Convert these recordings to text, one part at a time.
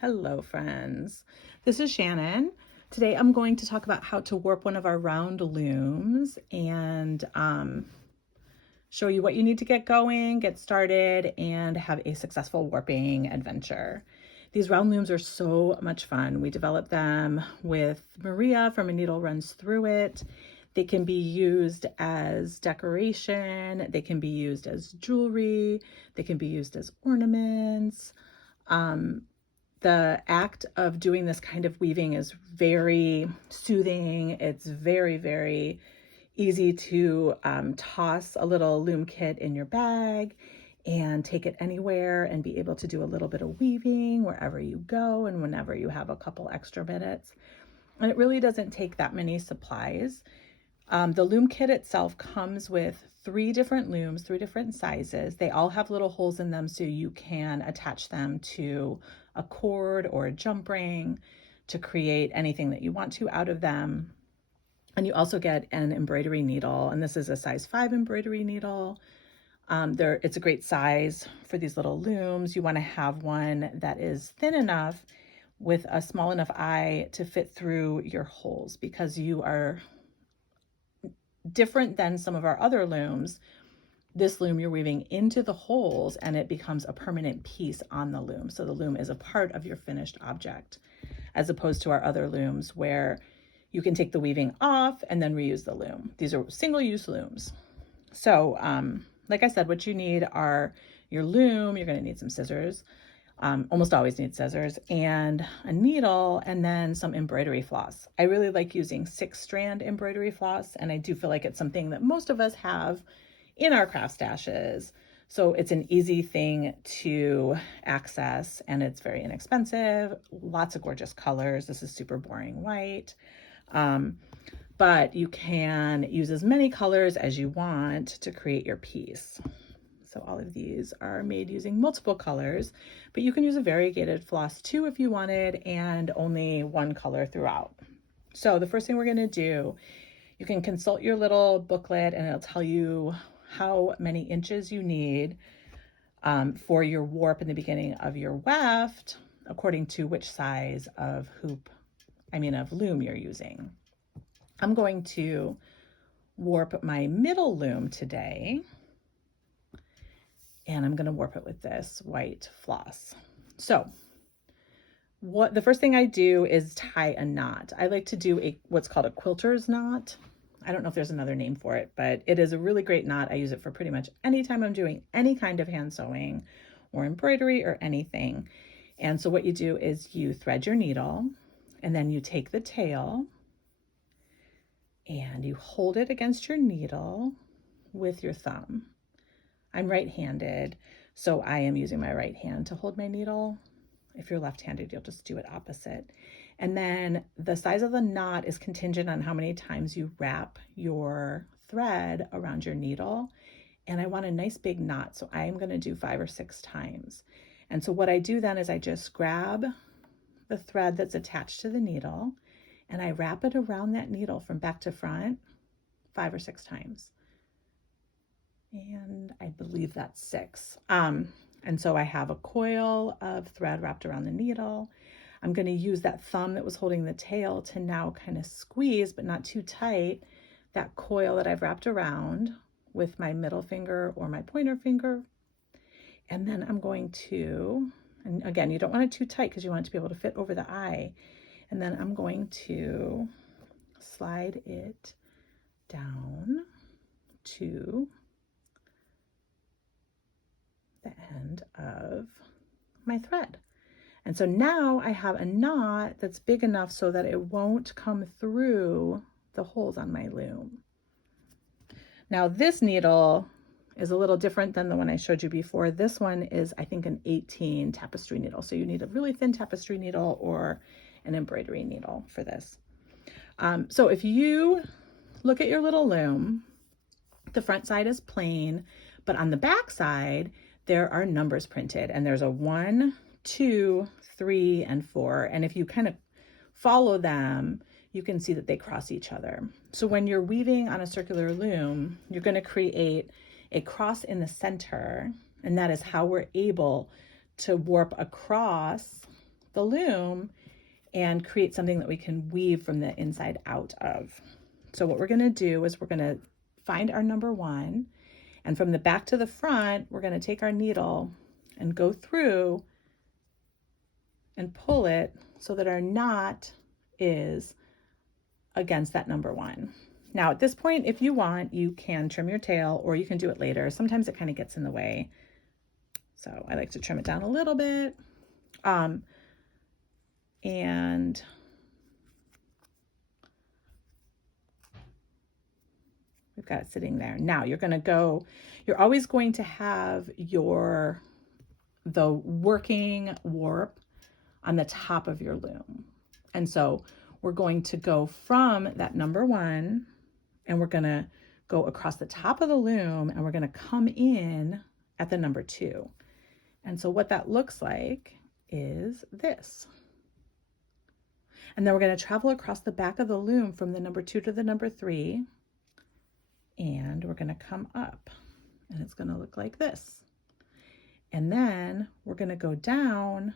Hello, friends. This is Shannon. Today I'm going to talk about how to warp one of our round looms and show you what you need to get going, get started, and have a successful warping adventure. These round looms are so much fun. We developed them with Maria from A Needle Runs Through It. They can be used as decoration. They can be used as jewelry. They can be used as ornaments. The act of doing this kind of weaving is very soothing. It's very, very easy to toss a little loom kit in your bag and take it anywhere and be able to do a little bit of weaving wherever you go and whenever you have a couple extra minutes. And it really doesn't take that many supplies. The loom kit itself comes with 3 different looms, 3 different sizes. They all have little holes in them so you can attach them to a cord or a jump ring to create anything that you want to out of them. And you also get an embroidery needle, and this is a size 5 embroidery needle. It's a great size for these little looms. You want to have one that is thin enough with a small enough eye to fit through your holes, because you are different than some of our other looms. This loom you're weaving into the holes and it becomes a permanent piece on the loom. So the loom is a part of your finished object, as opposed to our other looms where you can take the weaving off and then reuse the loom. These are single-use looms. So like I said, what you need are your loom. You're going to need some scissors. Almost always need scissors, and a needle, and then some embroidery floss. I really like using 6-strand embroidery floss, and I do feel like it's something that most of us have in our craft stashes. So it's an easy thing to access, and it's very inexpensive. Lots of gorgeous colors. This is super boring white. But you can use as many colors as you want to create your piece. So all of these are made using multiple colors, but you can use a variegated floss too if you wanted, and only one color throughout. So the first thing we're going to do, you can consult your little booklet and it'll tell you how many inches you need for your warp in the beginning of your weft, according to which size of loom you're using. I'm going to warp my middle loom today, and I'm going to warp it with this white floss. So the first thing I do is tie a knot. I like to do what's called a quilter's knot. I don't know if there's another name for it, but it is a really great knot. I use it for pretty much any time I'm doing any kind of hand sewing or embroidery or anything. And so what you do is you thread your needle, and then you take the tail and you hold it against your needle with your thumb. I'm right-handed, so I am using my right hand to hold my needle. If you're left-handed, you'll just do it opposite. And then the size of the knot is contingent on how many times you wrap your thread around your needle. And I want a nice big knot, so I'm going to do 5 or 6 times. And so what I do then is I just grab the thread that's attached to the needle and I wrap it around that needle from back to front 5 or 6 times. And I believe that's 6. And so I have a coil of thread wrapped around the needle. I'm going to use that thumb that was holding the tail to now kind of squeeze, but not too tight, that coil that I've wrapped around with my middle finger or my pointer finger. And then I'm going to, and again, you don't want it too tight because you want it to be able to fit over the eye. And then I'm going to slide it down to the end of my thread. And so now I have a knot that's big enough so that it won't come through the holes on my loom. Now this needle is a little different than the one I showed you before. This one is, I think, an 18 tapestry needle. So you need a really thin tapestry needle or an embroidery needle for this. So if you look at your little loom, the front side is plain, but on the back side, there are numbers printed, and there's a 1, 2, 3, and 4. And if you kind of follow them, you can see that they cross each other. So when you're weaving on a circular loom, you're going to create a cross in the center, and that is how we're able to warp across the loom and create something that we can weave from the inside out of. So what we're going to do is we're going to find our number 1, and from the back to the front, we're going to take our needle and go through and pull it so that our knot is against that number 1. Now at this point, if you want, you can trim your tail, or you can do it later. Sometimes it kind of gets in the way. So I like to trim it down a little bit. And we've got it sitting there. Now you're always going to have the working warp on the top of your loom. And so we're going to go from that number 1, and we're going to go across the top of the loom, and we're going to come in at the number 2. And so what that looks like is this. And then we're going to travel across the back of the loom from the number 2 to the number 3. And we're going to come up, and it's going to look like this. And then we're going to go down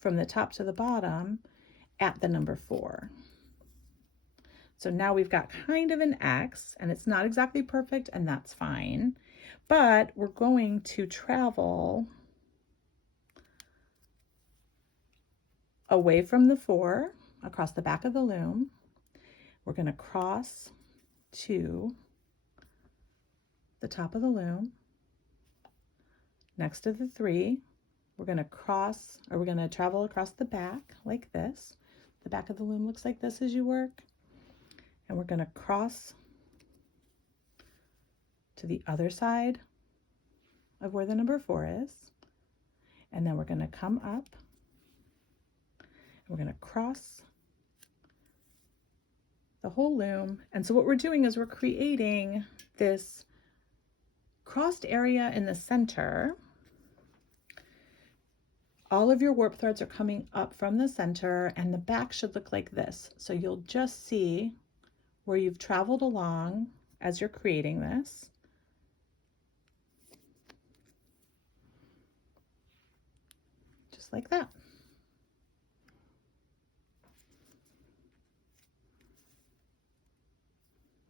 from the top to the bottom at the number 4. So now we've got kind of an X, and it's not exactly perfect, and that's fine. But we're going to travel away from the 4 across the back of the loom. We're going to cross to the top of the loom next to the 3. We're going to travel across the back like this. The back of the loom looks like this as you work. And we're going to cross to the other side of where the number 4 is. And then we're going to come up. We're going to cross the whole loom. And so what we're doing is we're creating this crossed area in the center. All of your warp threads are coming up from the center, and the back should look like this. So you'll just see where you've traveled along as you're creating this. Just like that.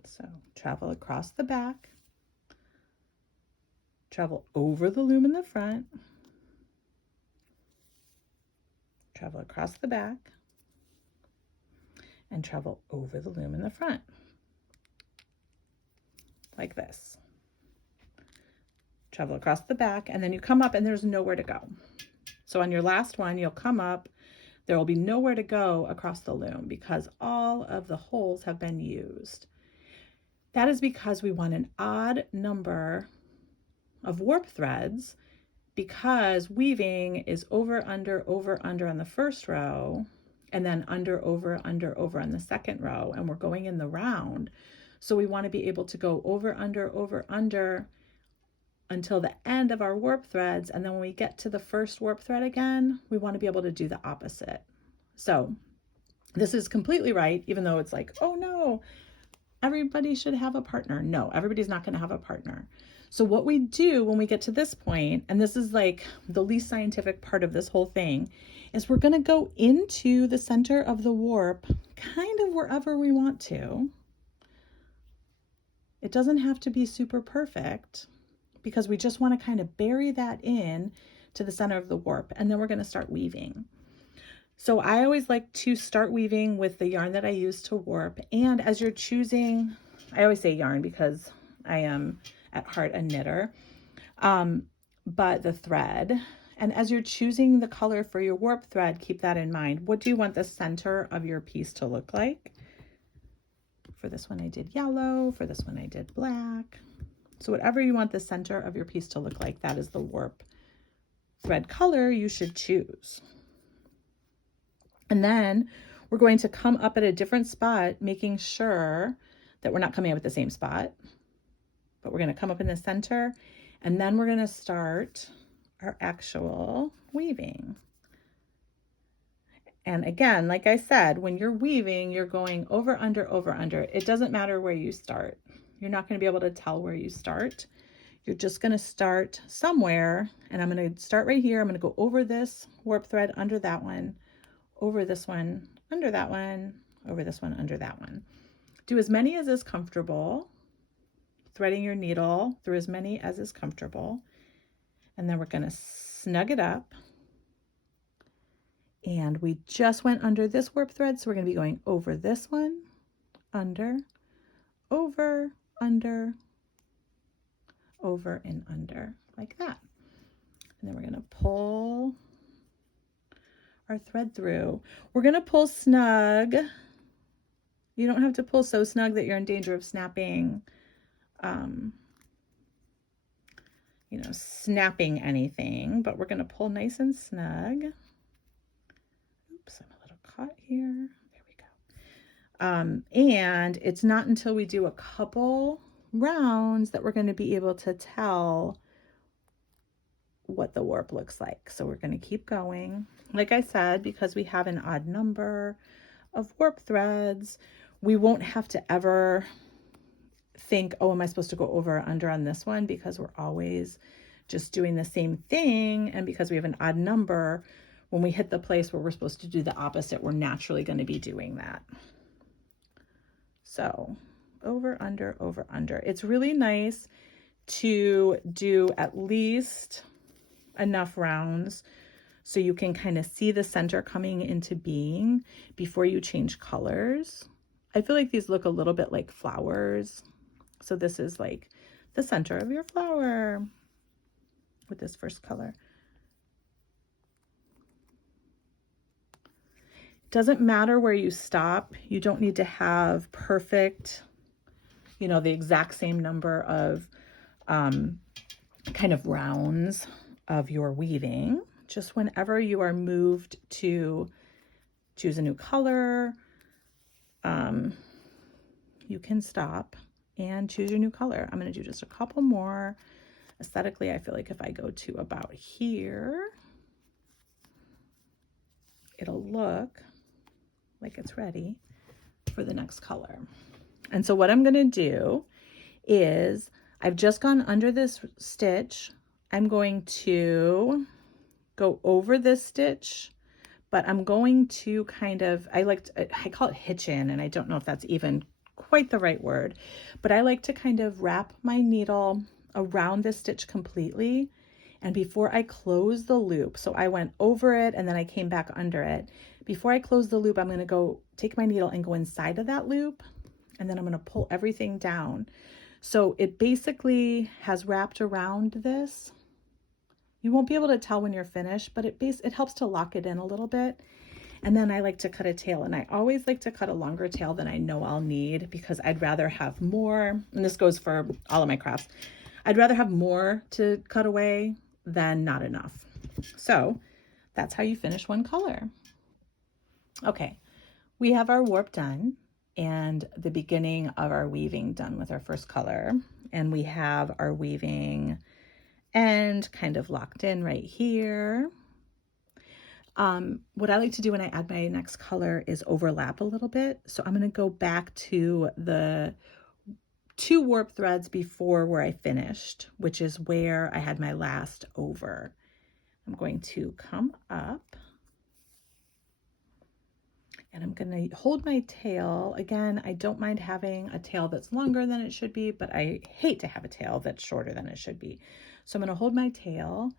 So travel across the back, travel over the loom in the front, travel across the back, and travel over the loom in the front, like this. Travel across the back, and then you come up and there's nowhere to go. So on your last one, you'll come up, there will be nowhere to go across the loom because all of the holes have been used. That is because we want an odd number of warp threads, because weaving is over, under on the first row, and then under, over on the second row, and we're going in the round. So we want to be able to go over, under until the end of our warp threads, and then when we get to the first warp thread again, we want to be able to do the opposite. So this is completely right, even though it's like, oh no, everybody should have a partner. No, everybody's not going to have a partner. So what we do when we get to this point, and this is like the least scientific part of this whole thing, is we're going to go into the center of the warp kind of wherever we want to. It doesn't have to be super perfect because we just want to kind of bury that in to the center of the warp, and then we're going to start weaving. So I always like to start weaving with the yarn that I use to warp. And as you're choosing, I always say yarn because I am at heart a knitter, but the thread. And as you're choosing the color for your warp thread, keep that in mind. What do you want the center of your piece to look like? For this one, I did yellow. For this one, I did black. So whatever you want the center of your piece to look like, that is the warp thread color you should choose. And then we're going to come up at a different spot, making sure that we're not coming up at the same spot, but we're going to come up in the center, and then we're going to start our actual weaving. And again, like I said, when you're weaving, you're going over, under. It doesn't matter where you start. You're not going to be able to tell where you start. you're just going to start somewhere, and I'm going to start right here. I'm going to go over this warp thread, under that one, over this one, under that one, over this one, under that one. Do as many as is comfortable, threading your needle through as many as is comfortable. And then we're going to snug it up. And we just went under this warp thread, so we're going to be going over this one, under, over, under, over, and under, like that. And then we're going to pull our thread through. We're going to pull snug. You don't have to pull so snug that you're in danger of snapping, snapping anything, but we're going to pull nice and snug. Oops, I'm a little caught here. There we go. And it's not until we do a couple rounds that we're going to be able to tell what the warp looks like. So we're going to keep going. Like I said, because we have an odd number of warp threads, we won't have to ever think, oh, am I supposed to go over or under on this one? Because we're always just doing the same thing. And because we have an odd number, when we hit the place where we're supposed to do the opposite, we're naturally going to be doing that. So over, under, over, under. It's really nice to do at least enough rounds so you can kind of see the center coming into being before you change colors. I feel like these look a little bit like flowers. So this is like the center of your flower with this first color. Doesn't matter where you stop. You don't need to have perfect, the exact same number of kind of rounds of your weaving. Just whenever you are moved to choose a new color, you can stop and choose your new color. I'm going to do just a couple more. Aesthetically, I feel like if I go to about here, it'll look like it's ready for the next color. And so what I'm going to do is, I've just gone under this stitch. I'm going to go over this stitch, but I'm going to kind of, I call it hitch in, and I don't know if that's even quite the right word, but I like to kind of wrap my needle around this stitch completely. And before I close the loop, so I went over it and then I came back under it. Before I close the loop, I'm going to go take my needle and go inside of that loop, and then I'm going to pull everything down. So it basically has wrapped around this. You won't be able to tell when you're finished, but it helps to lock it in a little bit. And then I like to cut a tail, and I always like to cut a longer tail than I know I'll need, because I'd rather have more, and this goes for all of my crafts, I'd rather have more to cut away than not enough. So that's how you finish one color. Okay, we have our warp done and the beginning of our weaving done with our first color, and we have our weaving end kind of locked in right here. What I like to do when I add my next color is overlap a little bit. So I'm going to go back to the 2 warp threads before where I finished, which is where I had my last over. I'm going to come up, and I'm going to hold my tail. Again, I don't mind having a tail that's longer than it should be, but I hate to have a tail that's shorter than it should be. So I'm going to hold my tail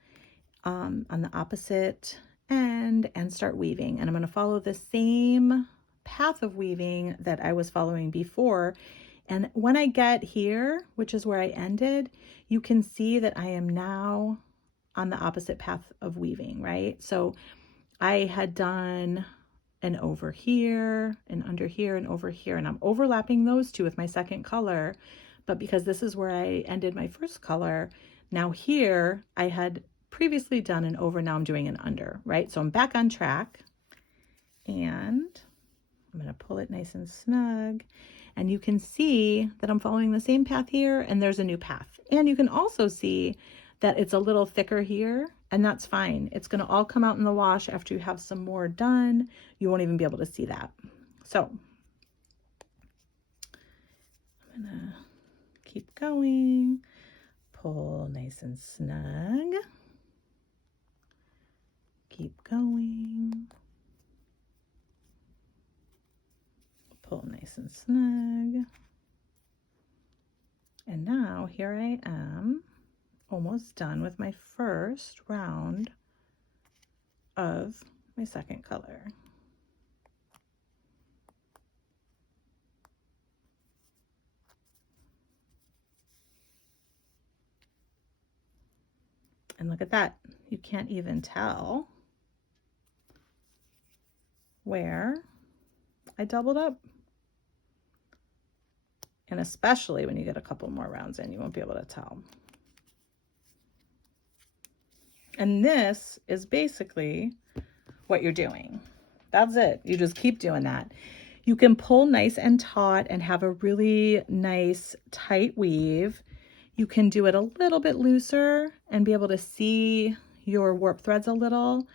on the opposite end and start weaving. And I'm going to follow the same path of weaving that I was following before. And when I get here, which is where I ended, you can see that I am now on the opposite path of weaving, right? So I had done an over here and under here and over here, and I'm overlapping those two with my second color. But because this is where I ended my first color, now here I had previously done an over, now I'm doing an under, right? So I'm back on track, and I'm going to pull it nice and snug, and you can see that I'm following the same path here, and there's a new path. And you can also see that it's a little thicker here, and that's fine. It's going to all come out in the wash after you have some more done. You won't even be able to see that. So I'm going to keep going, pull nice and snug. Keep going. Pull nice and snug. And now here I am, almost done with my first round of my second color. And look at that. You can't even tell where I doubled up. And especially when you get a couple more rounds in, you won't be able to tell. And this is basically what you're doing. That's it. You just keep doing that. You can pull nice and taut and have a really nice tight weave. You can do it a little bit looser and be able to see your warp threads a little.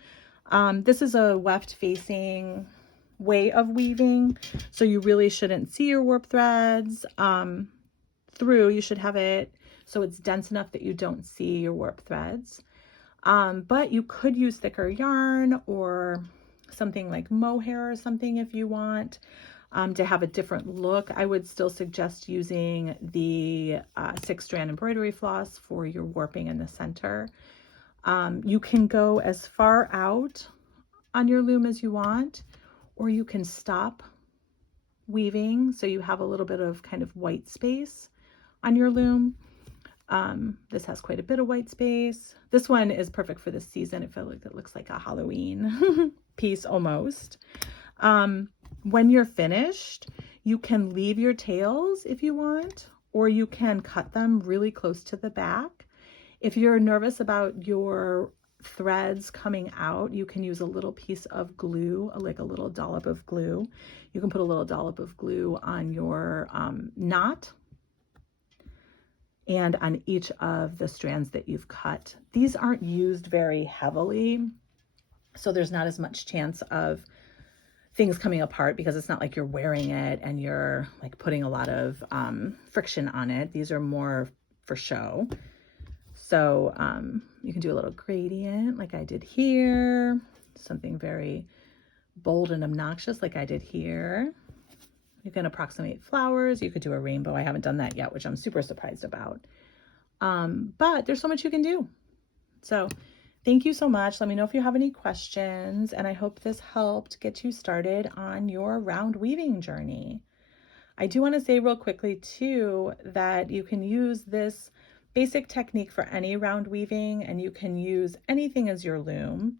This is a weft facing way of weaving, so you really shouldn't see your warp threads through. You should have it so it's dense enough that you don't see your warp threads. But you could use thicker yarn or something like mohair or something if you want to have a different look. I would still suggest using the 6-strand embroidery floss for your warping in the center. You can go as far out on your loom as you want, or you can stop weaving so you have a little bit of kind of white space on your loom. This has quite a bit of white space. This one is perfect for this season. It feels like it looks like a Halloween piece almost. When you're finished, you can leave your tails if you want, or you can cut them really close to the back. If you're nervous about your threads coming out, you can use a little piece of glue, like a little dollop of glue. You can put a little dollop of glue on your knot and on each of the strands that you've cut. These aren't used very heavily, so there's not as much chance of things coming apart because it's not like you're wearing it and you're like putting a lot of friction on it. These are more for show. So you can do a little gradient like I did here, something very bold and obnoxious like I did here. You can approximate flowers. You could do a rainbow. I haven't done that yet, which I'm super surprised about. But there's so much you can do. So thank you so much. Let me know if you have any questions, and I hope this helped get you started on your round weaving journey. I do want to say real quickly too that you can use this basic technique for any round weaving, and you can use anything as your loom.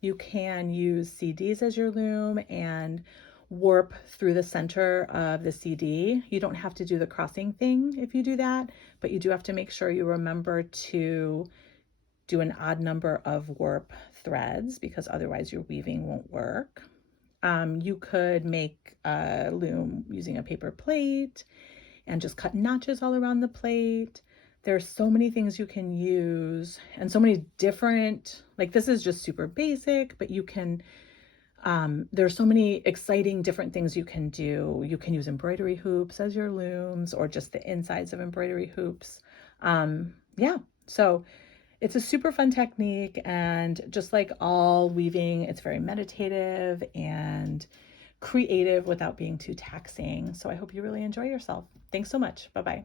You can use CDs as your loom and warp through the center of the CD. You don't have to do the crossing thing if you do that, but you do have to make sure you remember to do an odd number of warp threads because otherwise your weaving won't work. You could make a loom using a paper plate and just cut notches all around the plate. There's so many things you can use and so many different, like this is just super basic, but you can, there's so many exciting different things you can do. You can use embroidery hoops as your looms or just the insides of embroidery hoops. Yeah, so it's a super fun technique, and just like all weaving, it's very meditative and creative without being too taxing. So I hope you really enjoy yourself. Thanks so much. Bye-bye.